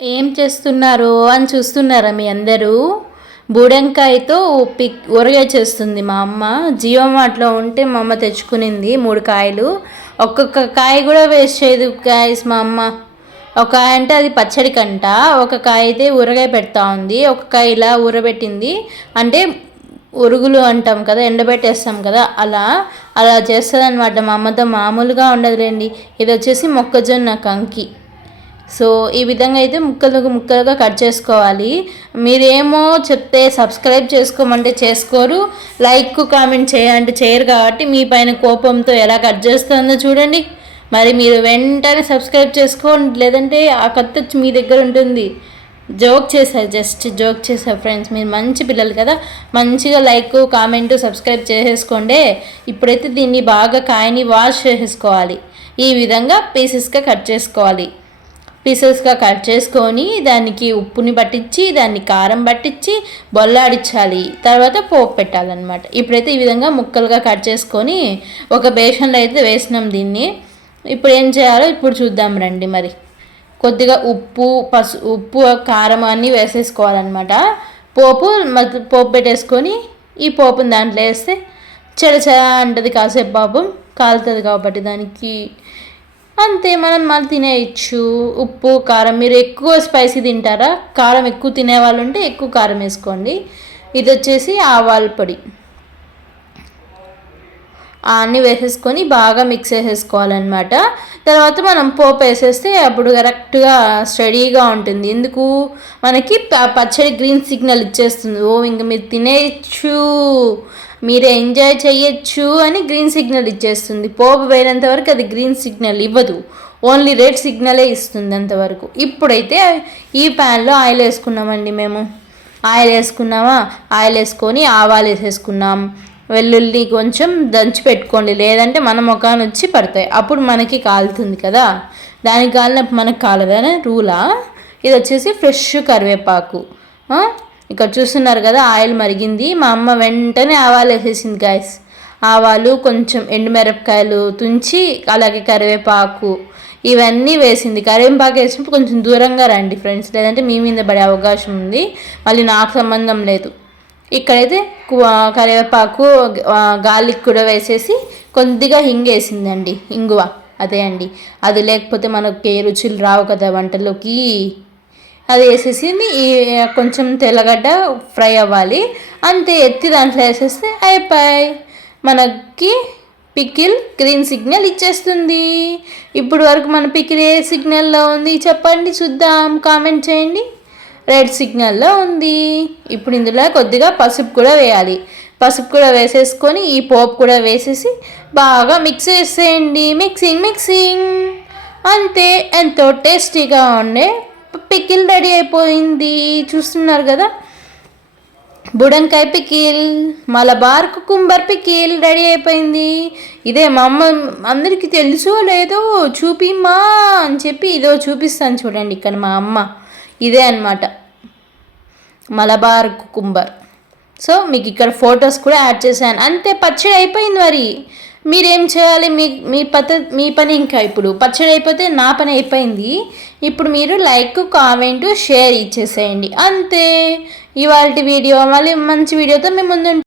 ఏం చేస్తున్నారు అని చూస్తున్నారా మీ అందరూ? బూడెంకాయతో పిక్ ఊరగాయ చేస్తుంది మా అమ్మ. జియో మార్ట్లో ఉంటే మా అమ్మ తెచ్చుకునింది మూడు కాయలు. ఒక్కొక్క కాయ కూడా వేస్ట్ చేయదు కాయస్ మా అమ్మ. ఒక కాయ అంటే అది పచ్చడి కంట. ఒక కాయ అయితే ఊరగాయ పెడతా ఉంది. ఒక కాయ ఇలా ఊరబెట్టింది. అంటే ఉరుగులు అంటాం కదా ఎండబెట్టేస్తాం కదా అలా అలా చేస్తుంది అనమాట మా అమ్మతో మామూలుగా ఉండదులేండి. ఇది వచ్చేసి మొక్కజొన్న కంకి. సో ఈ విధంగా అయితే ముక్కలు ముక్కలుగా కట్ చేసుకోవాలి. మీరేమో చెప్తే సబ్స్క్రైబ్ చేసుకోమంటే చేసుకోరు. లైక్ కామెంట్ చేయంటే చేయరు కాబట్టి మీ పైన కోపంతో ఎలా కట్ చేస్తుందో చూడండి. మరి మీరు వెంటనే సబ్స్క్రైబ్ చేసుకోండి. లేదంటే ఆ కత్తి వచ్చి మీ దగ్గర ఉంటుంది. జోక్ చేశారు జస్ట్ జోక్ చేశారు ఫ్రెండ్స్. మీరు మంచి పిల్లలు కదా. మంచిగా లైక్ కామెంట్ సబ్స్క్రైబ్ చేసేసుకోండి. ఇప్పుడైతే దీన్ని బాగా కాయని వాష్ చేసేసుకోవాలి. ఈ విధంగా పీసెస్గా కట్ చేసుకోవాలి. పీసెస్గా కట్ చేసుకొని దానికి ఉప్పుని పట్టించి దాన్ని కారం పట్టించి బొల్లాడించాలి తర్వాత పోపు పెట్టాలన్నమాట. ఇప్పుడైతే ఈ విధంగా ముక్కలుగా కట్ చేసుకొని ఒక బేషన్లో అయితే వేసినాం దీన్ని. ఇప్పుడు ఏం చేయాలో ఇప్పుడు చూద్దాం రండి మరి. కొద్దిగా ఉప్పు పసు ఉప్పు కారం అన్నీ వేసేసుకోవాలన్నమాట. పోపు పోపు పెట్టేసుకొని ఈ పోపుని దాంట్లో వేస్తే చెడ చెడ అంటది కాసేపు పాపం కాలుతుంది కాబట్టి దానికి అంతే మనం మళ్ళీ తినేయచ్చు. ఉప్పు కారం. మీరు ఎక్కువ స్పైసీ తింటారా? కారం ఎక్కువ తినేవాళ్ళు ఉంటే ఎక్కువ కారం వేసుకోండి. ఇది వచ్చేసి ఆవాల పొడి. అన్నీ వేసేసుకొని బాగా మిక్స్ చేసేసుకోవాలన్నమాట. తర్వాత మనం పోపు వేసేస్తే అప్పుడు కరెక్ట్గా స్టడీగా ఉంటుంది. ఎందుకు? మనకి పచ్చడి గ్రీన్ సిగ్నల్ ఇచ్చేస్తుంది. ఓ ఇంక మీరు తినేయచ్చు. మీరు ఎంజాయ్ చేయొచ్చు అని గ్రీన్ సిగ్నల్ ఇచ్చేస్తుంది. పోపు పోయినంత వరకు అది గ్రీన్ సిగ్నల్ ఇవ్వదు. ఓన్లీ రెడ్ సిగ్నలే ఇస్తుంది అంతవరకు ఇప్పుడైతే ఈ ప్యాన్లో ఆయిల్ వేసుకున్నామండి మేము. ఆయిల్ వేసుకున్నామా? ఆయిల్ వేసుకొని ఆవాలు వేసేసుకున్నాం. వెల్లుల్లి కొంచెం దంచి పెట్టుకోండి. లేదంటే మన ముఖాన్ని వచ్చి పడతాయి. అప్పుడు మనకి కాలుతుంది కదా. దానికి కాలినప్పుడు మనకు కాలదనే రూలా? ఇది వచ్చేసి ఫ్రెష్ కరివేపాకు. ఇక్కడ చూస్తున్నారు కదా ఆయిల్ మరిగింది. మా అమ్మ వెంటనే ఆవాలు వేసేసింది గాయస్ ఆవాలు కొంచెం ఎండుమిరపకాయలు తుంచి అలాగే కరివేపాకు ఇవన్నీ వేసింది. కరివేపాకు వేసినప్పుడు కొంచెం దూరంగా రండి ఫ్రెండ్స్ లేదంటే మీ మీద పడే అవకాశం ఉంది. మళ్ళీ నాకు సంబంధం లేదు. ఇక్కడైతే కరివేపాకు గార్లిక్ కూడా వేసేసి కొద్దిగా హింగ్ వేసిందండి. ఇంగువ అదే అండి. అది లేకపోతే మనకి ఏ రుచులు రావు కదా వంటలోకి. అది వేసేసి కొంచెం తెల్లగడ్డ ఫ్రై అవ్వాలి. అంతే ఎత్తి దాంట్లో వేసేస్తే అయిపోయి. మనకి పికిల్ గ్రీన్ సిగ్నల్ ఇచ్చేస్తుంది. ఇప్పుడు వరకు మన పికిల్ ఏ సిగ్నల్లో ఉంది చెప్పండి చూద్దాం కామెంట్ చేయండి. రెడ్ సిగ్నల్లో ఉంది. ఇప్పుడు ఇందులో కొద్దిగా పసుపు కూడా వేయాలి. పసుపు కూడా వేసేసుకొని ఈ పోపు కూడా వేసేసి బాగా మిక్స్ చేసేయండి. Mixing mixing. అంతే ఎంతో టేస్టీగా ఉండే పికిల్ రెడీ అయిపోయింది. చూస్తున్నారు కదా? బుడంకాయ pickle Malabar cucumber pickle ready అయిపోయింది. ఇదే మా అమ్మ అందరికీ తెలుసో లేదో చూపిమ్మా అని చెప్పి ఇదో చూపిస్తాను చూడండి ఇక్కడ మా అమ్మ. ఇదే అనమాట మలబార్ కుకుంబర్. సో మీకు ఇక్కడ ఫొటోస్ కూడా యాడ్ చేశాను. అంతే పచ్చడి అయిపోయింది మరి. మీరేం చేయాలి? మీ మీ పత మీ పని ఇంకా ఇప్పుడు. పచ్చడి అయిపోతే నా పని అయిపోయింది. ఇప్పుడు మీరు లైక్ కామెంట్ షేర్ ఇచ్చేసేయండి. అంతే. ఇవాళ వీడియో మళ్ళీ మంచి వీడియోతో మేము ముందు